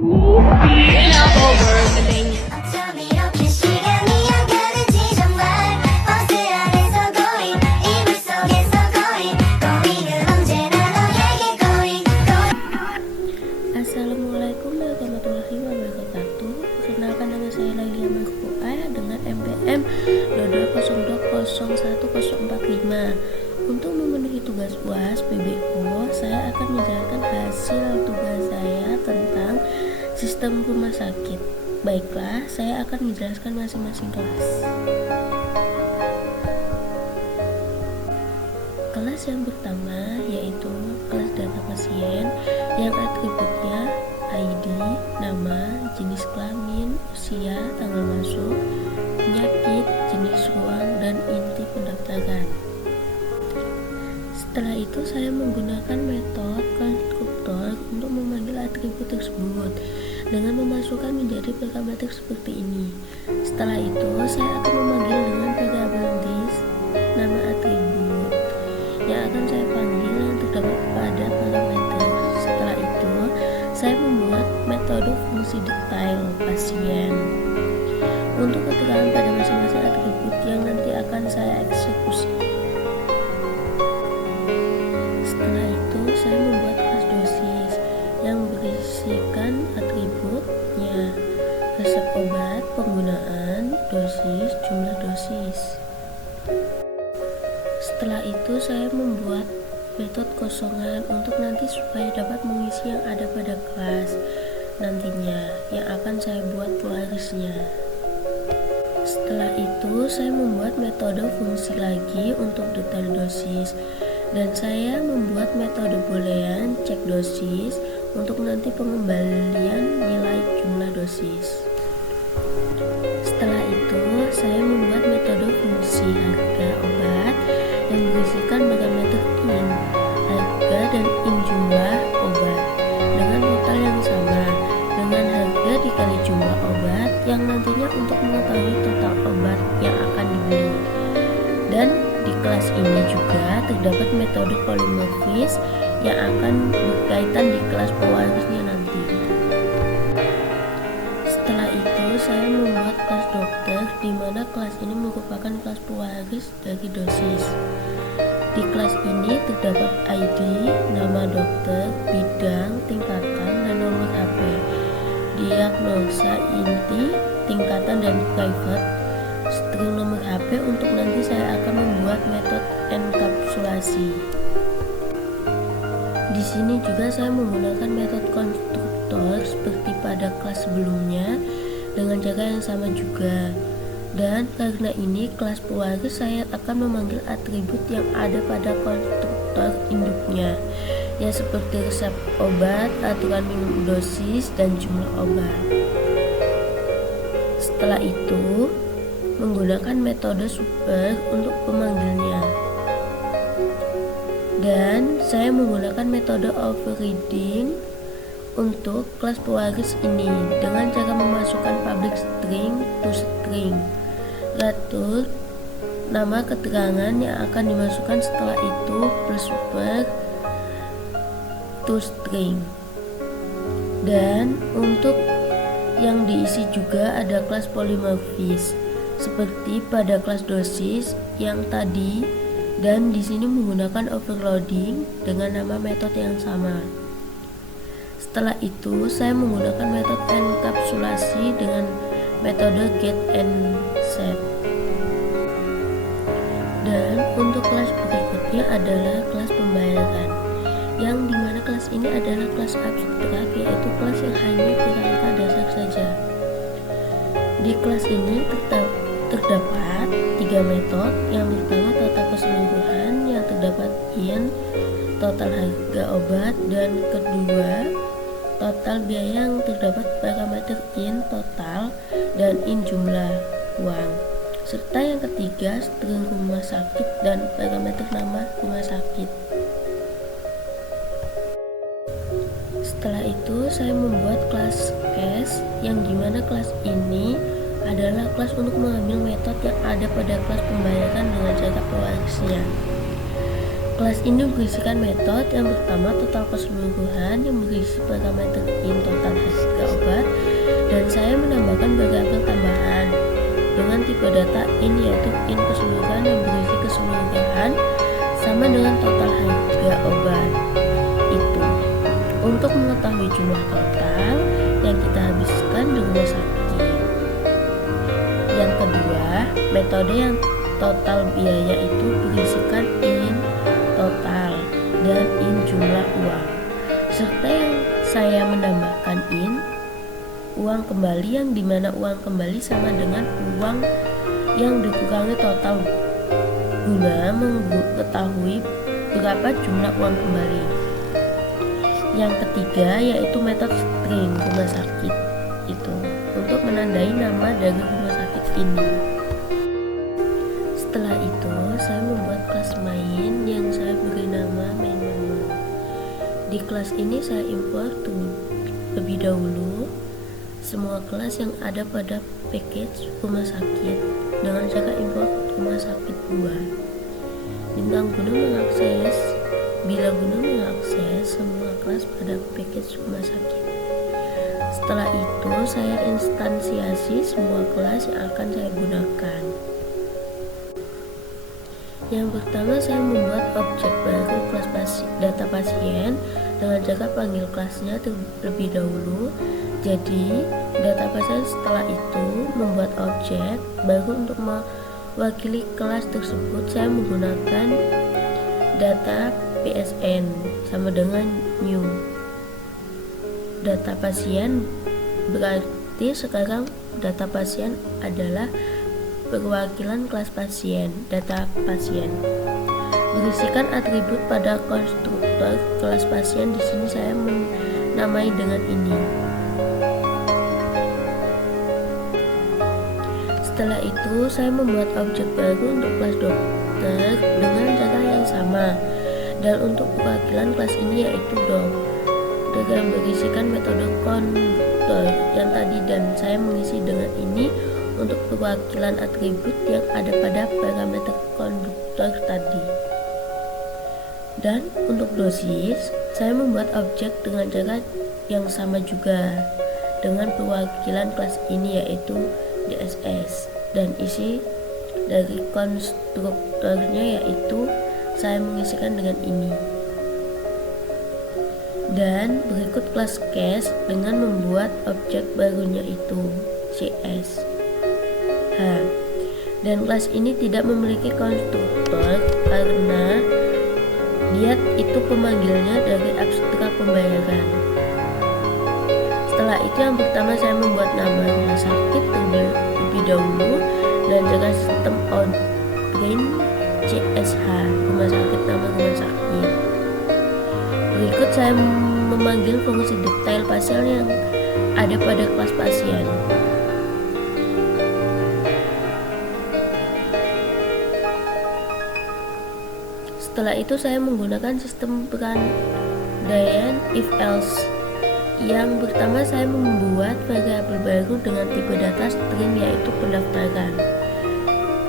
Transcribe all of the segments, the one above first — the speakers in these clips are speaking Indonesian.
Assalamualaikum warahmatullahi wabarakatuh. Perkenalkan, nama saya Lailia Marfuah dengan MPM 22020145. Untuk memenuhi tugas UAS PBO, saya akan menjalankan hasil tugas saya tentang sistem rumah sakit. Baiklah, saya akan menjelaskan masing-masing kelas. Kelas yang pertama yaitu kelas data pasien yang atributnya ID, nama, jenis kelamin, usia, tanggal masuk, penyakit, jenis ruang, dan inti pendaftaran. Setelah itu saya menggunakan metode konstruktor untuk memanggil atribut tersebut dengan memasukkan menjadi parameter seperti ini. Setelah itu saya akan memanggil dengan variabel dis nama atribut yang akan saya panggil yang terdapat pada parameter. Setelah itu saya membuat metode fungsi detail pasien untuk keterangan pada masing-masing atribut yang nanti akan saya eksekusi. Setelah itu saya membuat kelas dosis yang berisikan atributnya resep obat, penggunaan, dosis, jumlah dosis. Setelah itu saya membuat metode kosongan untuk nanti supaya dapat mengisi yang ada pada kelas nantinya yang akan saya buat pelarisnya. Setelah itu saya membuat metode fungsi lagi untuk detail dosis, dan saya membuat metode boolean cek dosis untuk nanti pengembalian nilai jumlah dosis. Setelah itu saya membuat metode fungsi harga obat yang berisikan parameter in harga dan in jumlah obat dengan total yang sama dengan harga dikali jumlah obat yang nantinya untuk mengetahui total obat yang akan dibeli. Dan di kelas ini juga terdapat metode polimorfis yang akan berkaitan di kelas pewarisnya nanti. Setelah itu saya membuat kelas dokter, di mana kelas ini merupakan kelas pewaris dari dosis. Di kelas ini terdapat ID, nama dokter, bidang, tingkatan, dan nomor HP, diagnosa inti, tingkatan, dan private, string nomor HP untuk nanti saya akan membuat metode enkapsulasi. Di sini juga saya menggunakan metode konstruktor seperti pada kelas sebelumnya dengan cara yang sama juga. Dan karena ini kelas pewaris, saya akan memanggil atribut yang ada pada konstruktor induknya, ya seperti resep obat, aturan minum dosis, dan jumlah obat. Setelah itu menggunakan metode super untuk pemanggilnya, dan saya menggunakan metode overriding untuk kelas pewaris ini dengan cara memasukkan public string to string, lalu nama keterangan yang akan dimasukkan setelah itu plus super to string. Dan untuk yang diisi juga ada kelas polimorfis seperti pada kelas dosis yang tadi, dan di sini menggunakan overloading dengan nama metode yang sama. Setelah itu saya menggunakan metode enkapsulasi dengan metode get and set. Dan untuk kelas berikutnya adalah kelas pembayaran, yang dimana kelas ini adalah kelas abstrak, yaitu kelas yang hanya kerangka dasar saja. Di kelas ini terdapat 3 metode. Yang pertama total keseluruhan yang terdapat in total harga obat, dan kedua total biaya yang terdapat parameter in total dan in jumlah uang, serta yang ketiga string rumah sakit dan parameter nama rumah sakit. Setelah itu saya membuat kelas case, yang dimana kelas ini adalah kelas untuk mengambil metode yang ada pada kelas pembayaran dengan cara pewarisnya. Kelas ini berisikan metode yang pertama total keseluruhan yang berisi parameter in total harga Dan saya menambahkan variabel tambahan dengan tipe data in, yaitu in keseluruhan yang berisi keseluruhan sama dengan total harga obat itu, untuk mengetahui jumlah total yang kita habiskan di rumah sakit. Yang kedua, metode yang total biaya itu berisikan in total dan in jumlah uang, serta yang saya menambahkan in uang kembali, yang dimana uang kembali sama dengan uang yang dikurangi total guna mengetahui berapa jumlah uang kembali. Yang ketiga yaitu metode string rumah sakit itu, untuk menandai nama dari rumah sakit ini. Setelah itu saya membuat kelas main yang saya beri nama main menu. Di kelas ini saya import lebih dahulu semua kelas yang ada pada package rumah sakit dengan cara import rumah sakit 2. Bintang guna mengakses bila guna mengakses semua kelas pada package rumah sakit. Setelah itu saya instansiasi semua kelas yang akan saya gunakan. Yang pertama, saya membuat objek baru kelas data pasien dengan cara panggil kelasnya terlebih dahulu. Jadi data pasien setelah itu membuat objek baru untuk mewakili kelas tersebut. Saya menggunakan data PSN sama dengan new. Data pasien berarti sekarang data pasien adalah perwakilan kelas pasien. Data pasien berisikan atribut pada konstruktor kelas pasien. Di sini saya menamai dengan ini. Setelah itu saya membuat objek baru untuk kelas dokter dengan cara yang sama, dan untuk perwakilan kelas ini yaitu dok, dengan berisikan metode konduktor yang tadi, dan saya mengisi dengan ini untuk perwakilan atribut yang ada pada parameter konduktor tadi. Dan untuk dosis saya membuat objek dengan cara yang sama juga dengan perwakilan kelas ini yaitu DSS, dan isi dari konstruktornya yaitu saya mengisikan dengan ini. Dan berikut kelas case dengan membuat objek barunya itu CS. Dan kelas ini tidak memiliki konstruktor karena dia itu pemanggilnya dari abstrak pembayaran. Setelah itu yang pertama saya membuat nama rumah sakit terlebih dahulu dan cara sistem outbrain CSH, rumah sakit, nama rumah sakit. Berikut saya memanggil fungsi detail pasien yang ada pada kelas pasien. Setelah itu saya menggunakan sistem perandaian if else. Yang pertama saya membuat variabel baru dengan tipe data string yaitu pendaftaran.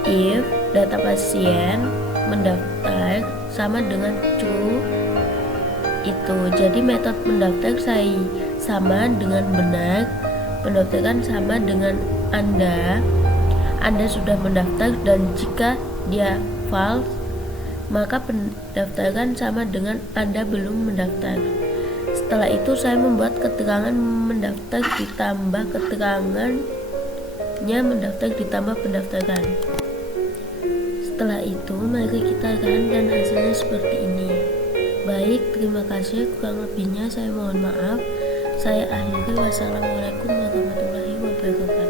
If data pasien mendaftar sama dengan true itu, jadi metode mendaftar saya sama dengan benar, pendaftaran sama dengan Anda sudah mendaftar, dan jika dia false maka pendaftaran sama dengan Anda belum mendaftar. Setelah itu saya membuat keterangan mendaftar ditambah keterangannya mendaftar ditambah pendaftaran. Setelah itu mari kita run dan hasilnya seperti ini. Baik, terima kasih, kurang lebihnya saya mohon maaf. Saya akhiri. Wassalamualaikum warahmatullahi wabarakatuh.